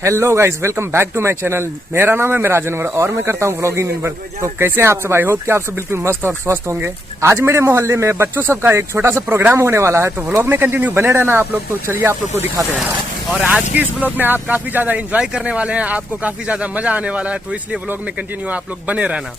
Hello guys, welcome back to my channel. मेरा नाम है मेराज अनवर और मैं करता हूँ व्लॉगिंग इन पर। तो कैसे हैं आप सब? आई होप कि आप सब बिल्कुल मस्त और स्वस्थ होंगे। आज मेरे मोहल्ले में बच्चों सब का एक छोटा सा प्रोग्राम होने वाला है, तो व्लॉग में कंटिन्यू बने रहना आप लोग। तो चलिए आप लोग को दिखाते हैं। और आज की इस व्लॉग में आप काफी ज्यादा एंजॉय करने वाले हैं, आपको काफी ज्यादा मजा आने वाला है, तो इसलिए व्लॉग में कंटिन्यू आप लोग बने रहना।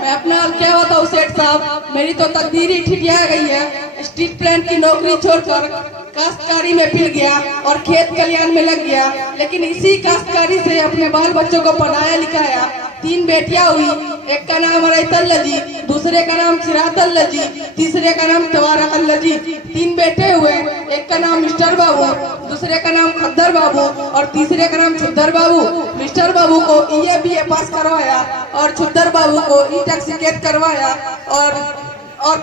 मैं अपना क्या बताऊँ सेठ साहब, मेरी तो तकदीर ही ठिठिया गई है। स्ट्रीट प्लांट की नौकरी छोड़कर काश्तकारी में फिर गया और खेत कल्याण में लग गया, लेकिन इसी काश्तकारी से अपने बाल बच्चों को पढ़ाया लिखाया। 3 बेटियां हुई, एक का नाम रईतल्लजी, दूसरे का नाम सिरातल्लजी, तीसरे का नाम तवारकल्लजी। 3 बेटे हुए, एक का नाम मिस्टर बाबू, दूसरे का नाम खद्दर बाबू और तीसरे का नाम छुद्दर बाबू। मिस्टर बाबू को BA पास करवाया और छुद्दर बाबू को ई-टैक्सीकेट करवाया और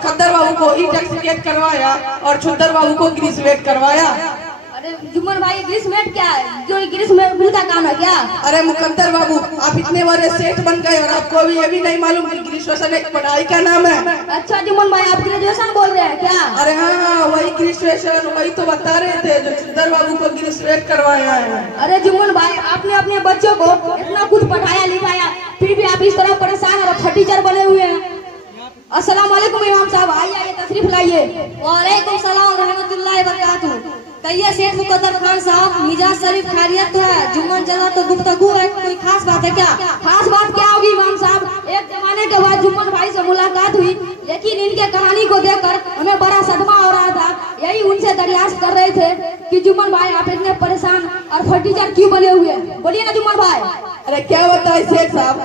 खद्दर बाबू को ई-टैक्सीकेट करवाया और छुद्दर बाबू को ग्रेजुएट करवाया। अरे जुम्मन भाई, ग्रीसमेट क्या है? जो ग्रीसमेट का काम है क्या? अरे मुकद्दर बाबू, आप इतने बड़े सेठ बन गए और आपको भी ये भी नहीं मालूम कि ग्रेजुएशन एक पढ़ाई का नाम है। अच्छा जुम्मन भाई, आप ग्रेजुएशन बोल रहे हैं क्या? अरे हाँ, वही ग्रेजुएशन, वही तो बता रहे थे जो छुद्दर बाबू को ग्रेजुएट करवाया है। अरे जुम्मन भाई, आपने अपने बच्चों को इतना कुछ पढ़ाया लिखाया, फिर भी आप इस तरह परेशान और फटीचर बने हुए हैं। अस्सलाम वालेकुम इमाम साहब, आइए तशरीफ लाइए। वालेकुम सलाम रहमतुल्लाहि व बरकातहू। कहिए सेठ मुकद्दर खान साहब, मिजाज शरीफ खैरियत तो है? जुम्मन जरा तो गुफ्तगू है, कोई खास बात है क्या? खास बात क्या होगी इमाम साहब? एक जमाने के बाद जुम्मन भाई से मुलाकात हुई, लेकिन इनके कहानी को देखकर हमें बड़ा सदमा हो रहा था। यही उनसे दरियाफ्त कर रहे थे कि जुम्मन भाई आप इतने परेशान और फटीचर क्यों बने हुए? बोलिए ना जुम्मन भाई। अरे क्या बताए सेठ साहब,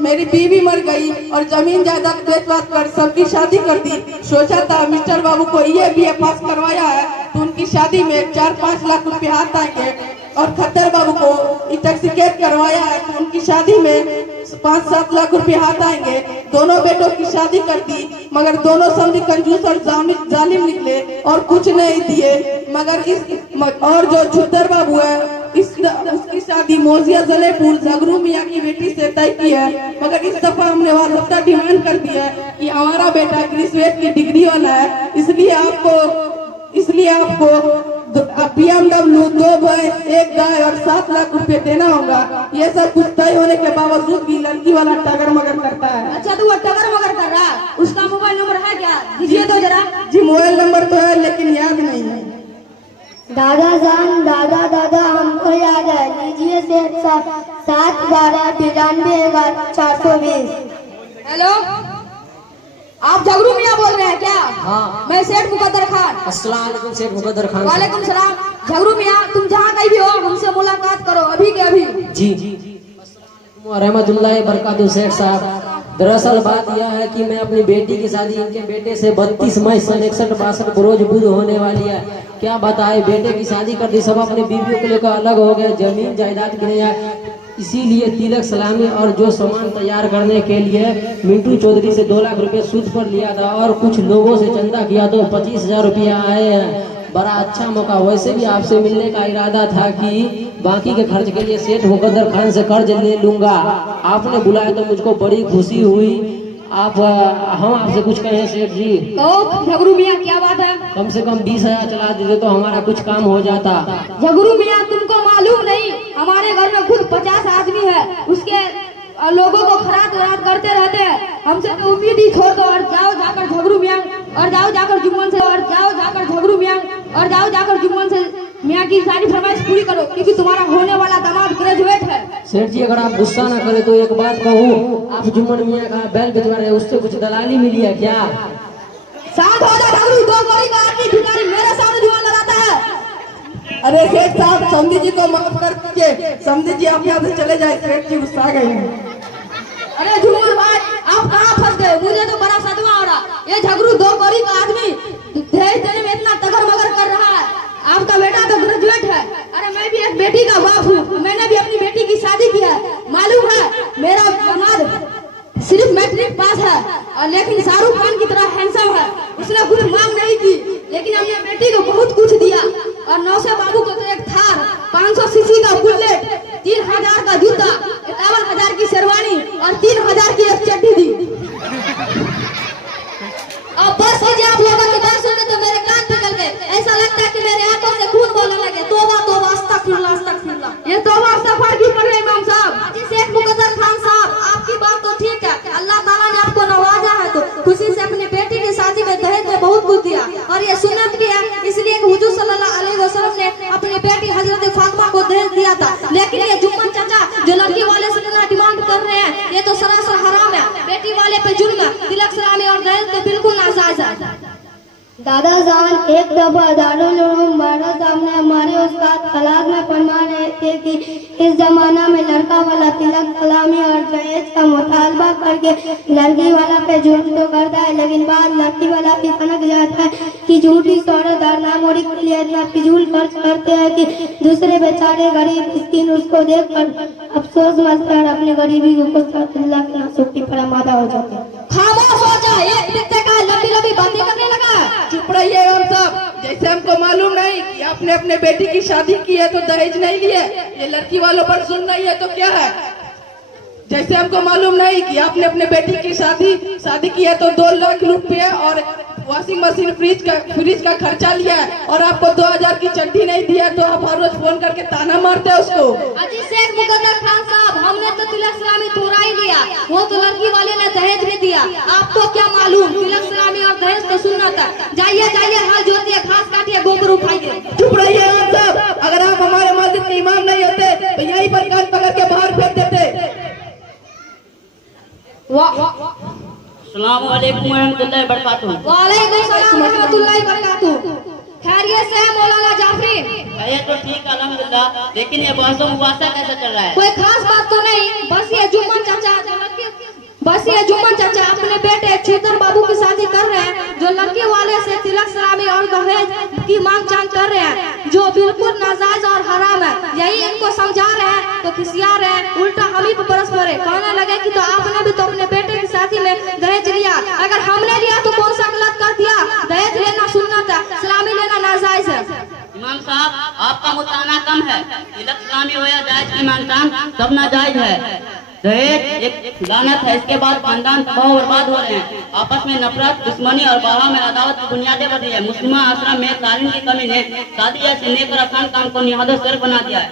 मेरी बीवी मर गई और जमीन जायदाद बेच-बाच कर सबकी शादी कर दी। सोचा था मिस्टर बाबू को ये BA पास करवाया है तो उनकी शादी में 4-5 लाख रुपए हाथ आएंगे, और खद्दर बाबू को ई-टैक्सीकेट करवाया है तो उनकी शादी में 5-7 लाख रुपए हाथ आएंगे। दोनों बेटों की शादी कर दी, मगर दोनों समझी कंजूस और जालिम निकले और कुछ नहीं दिए। और जो छुद्दर बाबू है, उसकी शादी मौजिया जलेपुर झगरू मियाँ की बेटी से तय की है, मगर इस दफा हमने वादा डिमांड कर दिया है कि हमारा बेटा ग्रेजुएट की डिग्री वाला है, इसलिए आपको BMW 2 भैंस 1 गाय और 7 लाख रुपए देना होगा। ये सब कुछ तय होने के बावजूद भी लड़की वाला टगर मगर करता है। अच्छा, तो वो टगर मगर कर रहा है, उसका मोबाइल नंबर है क्या? दीजिए तो जरा। जी मोबाइल नंबर तो है लेकिन याद नहीं है। दादा जान, दादा हमको याद है, लीजिए सेठ साहब 7/12/93,420। हेलो, आप झगरू मियाँ बोल रहे हैं क्या? हाँ। मैं सेठ मुकद्दर खान। अस्सलाम वालेकुम सेठ मुकद्दर खान। वालेकुम सलाम। झगरू मियाँ, तुम जहाँ कहीं भी हो हमसे मुलाकात करो अभी के अभी। जी रहमतुल्लाहि बरकातहू सेठ साहब, दरअसल बात यह है कि मैं अपनी बेटी की शादी इनके बेटे से 32 मई सन 61-62 को रोज बुध होने वाली है। क्या बताए, बेटे की शादी कर दी, सब अपने बीवियों को लेकर अलग हो गए, जमीन जायदाद की नहीं है। इसीलिए तिलक सलामी और जो सामान तैयार करने के लिए मिंटू चौधरी से 2 लाख रुपए सूद पर लिया था और कुछ लोगों से चंदा किया तो 25,000 रुपया आए हैं। बड़ा अच्छा मौका, वैसे भी आपसे मिलने का इरादा था कि बाकी के खर्च के लिए सेठ मुकद्दर खान से कर्ज ले लूंगा। आपने बुलाया तो मुझको बड़ी खुशी हुई। हम आपसे कुछ कहें सेठ जी? तो झगरू मियाँ, क्या बात है? कम से कम 20,000 चला दीजिए तो हमारा कुछ काम हो जाता। झगरू मियाँ, तुमको मालूम नहीं, हमारे घर में खुद 50 आदमी है, उसके लोगों को खराब करते रहते हैं। हमसे तो उम्मीद ही छोड़ दो और जाओ जाकर झगरू मियाँ और जाओ जाकर जुम्मन से और जाओ जाकर झगरू मियाँ और जाओ जाकर जुम्मन से मियाँ की सारी फरमाइश पूरी करो, क्योंकि तुम्हारा होने वाला दामाद ग्रेजुएट है। सेठ जी, अगर आप गुस्सा ना करें तो एक बात कहूँ, आप जुम्मन मियाँ का बैल भिजवा रहे हैं, उससे कुछ दलाली मिली है क्या? शांत हो जा झगरू, 2 कौड़ी का आदमी भिखारी मेरे सामने जुबान लगाता है। अरे सेठ साहब, समझी जी को माफ कर दीजिए। समझी जी आप यहाँ से चले जाए, सेठ जी गुस्सा गए हैं। अरे जुम्मन भाई, आप कहाँ फंस गए? मुझे तो बड़ा सदमा हो रहा। ये झगरू 2 कौड़ी का आदमी दहेज देने में इतना तगर मगर कर रहा है। आपका बेटा तो ग्रेजुएट है। अरे मैं भी एक बेटी का बाप हूँ, मैंने भी अपनी बेटी की शादी की है। मालूम है, मेरा दामाद सिर्फ मैट्रिक पास है और लेकिन शाहरुख खान की तरह हैंडसम है। उसने कुछ मांग नहीं की, लेकिन हमने बेटी को बहुत कुछ दिया। और 900 बाबू को तो एक थार, 500 सीसी का बुलेट, 3,000 का जूता, 51,000 की शेरवानी और 3,000 की एक चड्डी दी। अब बस कीजिए, आप लोगों की बात सुन के तो मेरे कान पिघल गए। ऐसा लगता है कि मेरे आंखों से खून बोलने लगे, तौबा तौबा अस्तगफिरुल्लाह अस्तगफिरुल्लाह। ये तौबा इस्तगफार क्यों कर रहे हैं इमाम साहब? हाजी शेख मुकद्दर खान साहब, आपकी बात तो ठीक है, अल्लाह ताला ने आपको नवाजा है तो खुशी से अपनी बेटी की शादी में दहेज में बहुत कुछ दिया और ये सुन्नत भी है, इसलिए हुजूर सल्लल्लाहु अलैहि वसल्लम ने अपनी बेटी हजरत फातिमा को दहेज दिया था। लेकिन ये जुम्मन चाचा जो लड़की वाले से इतना डिमांड कर रहे हैं, ये तो सरासर हराम है, बेटी वाले पे जुल्म है, तिलक सलामी और दहेज तो बिल्कुल नाजायज है। दादा जान, एक दफा दारुल उलूम बारा साहब ने हमारे उस्ताद खलास में फरमा रहे थे कि इस जमाना में लड़का वाला तिलक सलामी और दहेज का मुतालबा करके लड़की वाला पे जुल्म तो करता है, लेकिन बाद लड़की वाला भी सनक जाता है कि झूठी शोहरत और नामोरी के लिए इतना फिजूल खर्च करते हैं कि दूसरे बेचारे गरीब मिस्किन उसको देख कर अफसोस मचता है और अपनी गरीबी को अल्लाह के नासुकी पर आमादा हो जाते हैं। खामोश हो जा, एक बित्ते का लंबी लंबी बातें करने लगा है। चुप रहिए इमाम साहब, जैसे हमको मालूम नहीं कि आपने अपने बेटी की शादी की है तो दहेज नहीं लिए, ये लड़की वालों पर जुल्म नहीं है तो क्या है? जैसे हमको मालूम नहीं कि आपने अपने बेटी की शादी की है तो 2 लाख रुपए और वॉशिंग मशीन फ्रिज का खर्चा लिया है और आपको 2000 की चड्डी नहीं दिया तो आप हर रोज फोन करके ताना मारते हैं उसको। हाजी शेख मुकद्दर खान साहब, हमने तो तिलक सलामी थोड़ा ही लिया, वो तो लड़की वाले ने दहेज भी दिया, आपको क्या मालूम? तिलक सलामी और दहेज तो सुनना था। जाइए जाइए, हाल जोतिए, घास काटिए, गोबर उठाइए। चुप रहिए इमाम साहब, अगर आप हमारे मस्जिद के इमाम नहीं होते तो यहीं पर कान पकड़ के बाहर फेंक देते। अस्सलामु अलैकुम वरहमतुल्लाहि वबरकातुहू। वालेकुम सलाम रहमतुल्लाहि वबरकातुहू। खैरियत से है मौलाना जाफरी? ये तो ठीक है अल्हम्दुलिल्लाह, लेकिन ये बहसों मुबासा कैसे चल रहा है? कोई खास बात तो नहीं, बस ये जुम्मन चाचा अपने बेटे छेतर बाबू की शादी कर रहे हैं, जो लड़की वाले से तिलक सलामी और दहेज की मांग चांग कर रहे हैं, जो बिल्कुल नाजायज और हराम है। यही इनको समझा रहे हैं तो खिसिया रहे हैं, उल्टा हम ही पर बरस पड़े, कहने लगे कि तो आपने भी तो अपने बेटे की शादी में दहेज लिया, अगर हमने लिया तो कौन सा गलत कर दिया? दहेज लेना सुन्नत है, सलामी लेना नाजायज है। इमाम साहब, आपका मुताना कम है, तिलक सलामी हो या दहेज की मांग सब नाजायज है। दहेज एक लानत है, इसके बाद खानदान तबाह बर्बाद हो रहे हैं, आपस में नफरत, दुश्मनी और बाहर में अदावत की बुनियादें बन रही है। मुस्लिम आश्रम में तालीम की कमी ने शादी ऐसे नेक और आसान काम को निहाद सर बना दिया है।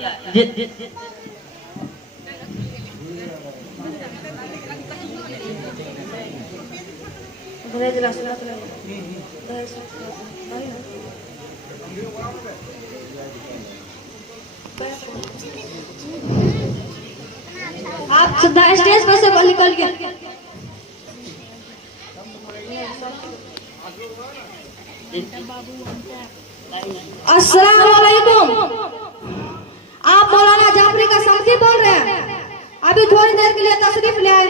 आप स्टेज पर से निकल गए। अस्सलाम वालेकुम, आप मौलाना जाफरी का साथी बोल रहे हैं? अभी थोड़ी देर के लिए तशरीफ ले आए।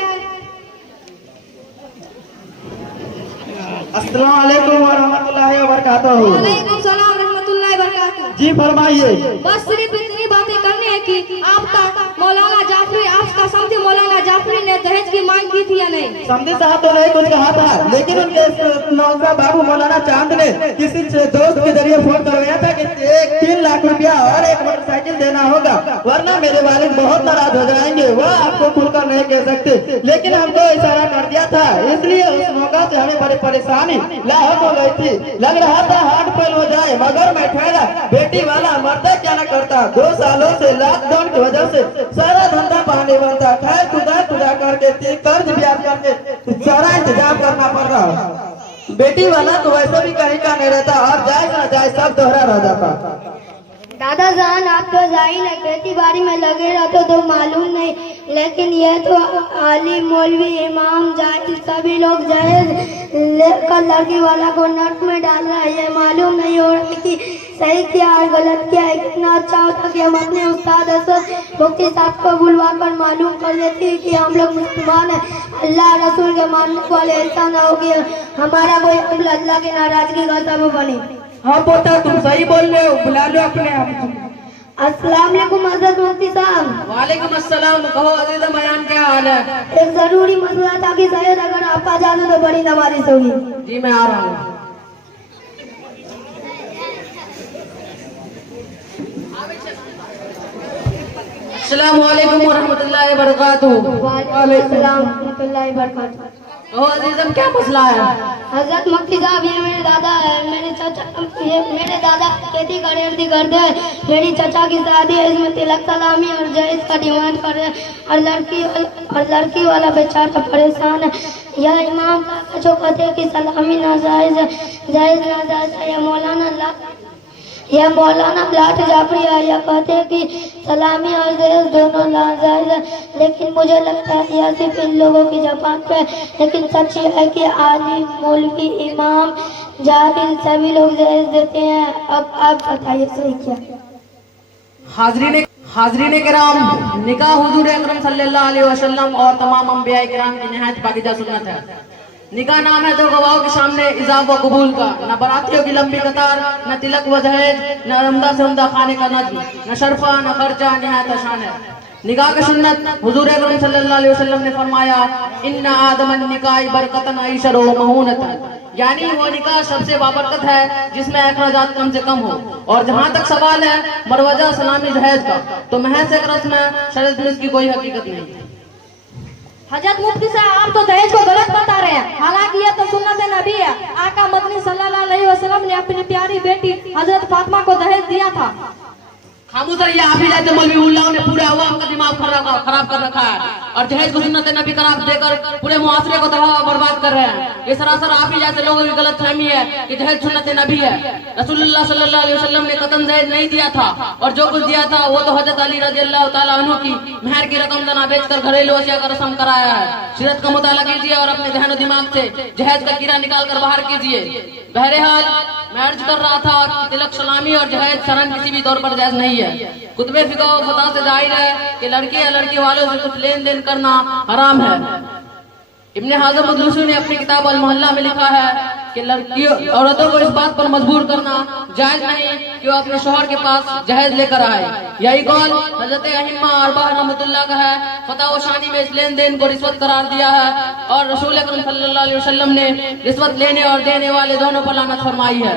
अस्सलाम वालेकुम वरहमतुल्लाहि वबरकातुहू। वालेकुम सलाम रहमतुल्लाहि वबरकातुहू। जी फरमाइए। बस सिर्फ इतनी बातें करनी है कि आपका मौलाना जाफरी, आपका समझे मौलाना जाफरी ने दहेज की मांग की थी या नहीं? समझे साहब तो नहीं कुछ कहा था, लेकिन उनके नौका बाबू मौलाना चांद ने किसी दोस्त के जरिए फोन करवाया था कि 3 लाख रुपया और एक मोटरसाइकिल देना होगा, वरना मेरे वालिद बहुत नाराज हो जाएंगे, वो आपको खुलकर नहीं कह सकते, लेकिन हमको इशारा कर दिया था, इसलिए उस मौका से हमें बड़ी परेशानी लाहक हो गई थी। लग रहा था हार्ट फेल हो जाए, मगर मैं ठहरा, बेटी वाला मरता क्या न करता। 2 सालों से लॉकडाउन की वजह से सारा धंधा पानी बनता, खैर खुदा करके कर्ज ब्याज करके सारा इंतजाम करना पड़ रहा। बेटी वाला तो वैसे भी कहीं का नहीं रहता, और जाए ना जाए सब दोहरा रह जाता। दादा जान, आप तो जाहिल है, खेती बाड़ी में लगे रहते तो मालूम नहीं, लेकिन ये तो आलिम मौलवी इमाम जाहिल सभी लोग जायज लेकर लड़की वाला को नट में डाल रहा है, ये मालूम नहीं हो रहा कि सही क्या और गलत क्या है। कितना अच्छा होता कि हम अपने उस्ताद असद मुफ्ती साहब को बुलवा कर मालूम कर देते कि हम लोग मुसलमान हैं, अल्लाह रसूल के मानने वाले, ऐसा ना हो कि हमारा कोई अमल अल्लाह की नाराजगी का सबब बने। हाँ पोता, तुम सही बोल रहे हो, बुला लो अपने आप। अस्सलाम वालेकुम हज़रत मुफ्ती साहब। वालेकुम अस्सलाम, कहो अजीज बयान, क्या हाल है? एक जरूरी मसला था कि शायद अगर आप आ जाते तो बड़ी नवाजिश होगी। जी मैं आ रहा हूँ। अस्सलाम वालेकुम वरहमतुल्लाहि वबरकातुहू। वालेकुम सलाम रहमतुल्लाहि वबरकातुहू। अजीजम क्या मसला है? हजरत मुफ्ती साहब, ये मेरे दादा है, मेरे चाचा, ये मेरे दादा खेती करते हैं। मेरी चाचा की शादी है, इसमें तिलक सलामी और जहेज का डिमांड कर रहे हैं और लड़की वाला बेचारा परेशान है। यह इमाम साहब जो कहते हैं कि सलामी नाजायज है, जायज नाजायज है। यह मौलाना लाठ जाफरी है, यह कहते हैं कि सलामी और दहेज दोनों नाजायज है। लेकिन मुझे लगता है यह सिर्फ इन लोगों की जबान पे है। लेकिन सच ये है कि आलिम, मौलवी, इमाम, जाहिल सभी लोग दहेज देते हैं। अब आप बताइए सही क्या? हाजरीन किराम, निकाह हुजूर अकरम सल्लल्लाहु अलैहि वसल्लम और तमाम अंबिया किराम की निहायत पाकीज़ा सुन्नत है। निकाह नाम है दो गवाहों के सामने इजाब व कबूल का, न बारातियों की लंबी कतार, न तिलक व दहेज, न उम्दा से उम्दा खाने का नज्म, न शर्फा न खर्चा, निहायत आसान है। निकाह की सुन्नत हुजूर अकरम सल्लल्लाहु अलैहि वसल्लम ने फरमाया, इन्ना आदमन निकाह बरकतन ऐशर व महूनतन, यानी वो निकाह सबसे बाबरकत है जिसमें अखराजात कम से कम हो। और जहाँ तक सवाल है मरवजा सलामी दहेज का, तो महज एक रस्म है, शरीयत में इसकी कोई हकीकत नहीं। हजरत मुफ्ती साहब, आप तो दहेज को गलत बता रहे हैं। हालांकि ये तो सुन्नत नबी है। आका मदनी सल्लल्लाहु अलैहि वसल्लम ने अपनी प्यारी बेटी हजरत फातिमा को दहेज दिया था। खामोश रहिए, आप ही जैसे मौलवी उल्लाह ने पूरे अवाम का दिमाग खराब कर रखा है और दहेज को सुन्नत नबी करार देकर पूरे मुआसरे को तबाह बर्बाद कर रहे हैं। ये सरासर आप ही जैसे लोगों की गलत फहमी है कि दहेज सुन्नत नबी है। रसूलुल्लाह सल्लल्लाहु अलैहि वसल्लम ने कतन दहेज नहीं दिया था, और जो कुछ दिया था वो तो हजरत अली रज़ियल्लाहु ताला अन्हु की मेहर की रकम तना बेचकर घरेलू अशिया का रस्म कराया है। सीरत का मुताला कीजिए और अपने जहन और दिमाग से दहेज का कीड़ा निकाल कर बाहर कीजिए। बहरहाल मैं अर्ज कर रहा था कि तिलक सलामी और दहेज शरन किसी भी तौर पर जायज नहीं है। कुतुबे फिक़्ह व फतवा से जाहिर है कि लड़के या लड़की वालों से कुछ लेन देन करना हराम है। इब्न हाज़म अल-लूसी ने अपनी किताब अल-मोहल्ला में लिखा है कि लड़कियों औरतों को इस बात पर मजबूर करना जायज नहीं कि वो अपने शौहर के पास दहेज लेकर आए। यही कौल हजरत अहिम्मा अरबा रहमतुल्लाह का है। फतवा शानी में इस लेन देन को रिश्वत करार दिया है और रसूल अकरम सल्लल्लाहु अलैहि वसल्लम ने रिश्वत लेने और देने वाले दोनों पर लानत फरमाई है।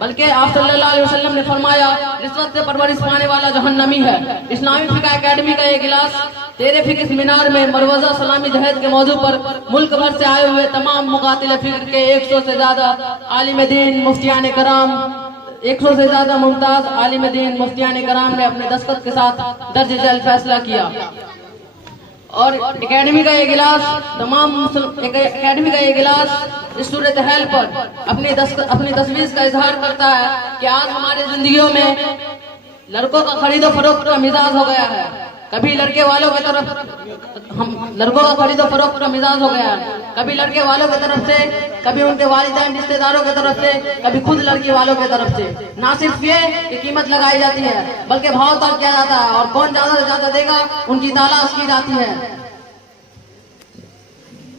बल्कि आप सल्लल्लाहु अलैहि वसल्लम ने फरमाया, रिश्वत से परवरिश पाने वाला जहन्नमी है। इस्लामी फिक़्ह एकेडमी का एक गिलास तेरे फिक़्ह मीनार में मरवजा सलामी दहेज के मौजू पर मुल्क भर से आए हुए तमाम मुकातिल फिक्र के 100 से ज्यादा आलिम दीन मुफ्तियान कराम 100 से ज्यादा मुमताज आलिम दीन मुफ्तियान कराम ने अपने दस्तखत के साथ दर्ज झेल फैसला किया। और एकेडमी का ये गिलास एकेडमी का ये गिलास इस सूरत हाल पर अपनी तस्वीर का इजहार करता है कि आज हमारी जिंदगियों में लड़कों का खरीदो फरोख्त का मिजाज हो गया है। कभी लड़के वालों की तरफ लड़कों का खरीदो फरोख्त का मिजाज हो गया है। कभी लड़के वालों की तरफ से, कभी उनके वालिदैन रिश्तेदारों की तरफ से, कभी खुद लड़की वालों की तरफ से। ना सिर्फ ये कि कीमत लगाई जाती है, बल्कि भाव तक किया जाता है और कौन ज्यादा से ज्यादा देगा उनकी तलाश की जाती है।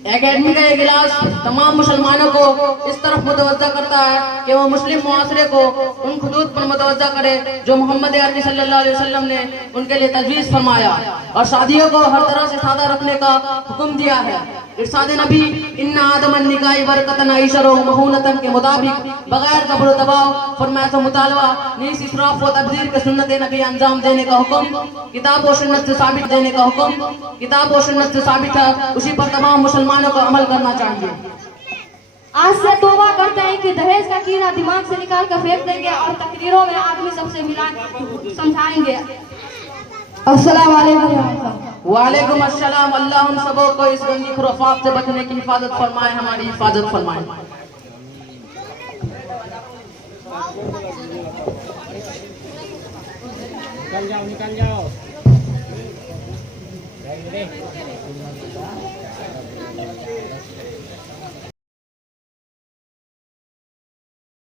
एकेडमी का ये गिलास तमाम मुसलमानों को इस तरफ मुतवज्जा करता है कि वो मुस्लिम मुआसरे को उन खुदूद पर मुतवज्जा करे जो मोहम्मद अरबी सल्लल्लाहु अलैहि वसल्लम ने उनके लिए तजवीज़ फरमाया और शादियों को हर तरह से सादा रखने का हुक्म दिया है। इरशाद नबी इन्ना आदमन निकाह बरकतन ऐशर व महूनतन के मुताबिक बगैर कब्र दबाव फरमाया मुतालबा नीस इसराफ व तबदीर के सुन्नत नबी अंजाम देने का हुक्म किताब और सुन्नत से साबित देने का हुक्म किताब और सुन्नत से साबित है, उसी पर तमाम मुसलमानों को अमल करना चाहिए। आज से तौबा करते हैं कि दहेज का कीड़ा दिमाग से निकाल कर फेंक देंगे और तकरीरों में आदमी सबसे मिला समझाएंगे। अस्सलाम वालेकुम। वालेकुम अस्सलाम। अल्लाह हम सबों को इस गंदी खुराफात से बचने की हिफाजत फरमाए, हमारी हिफाजत फरमाए। निकल जाओ।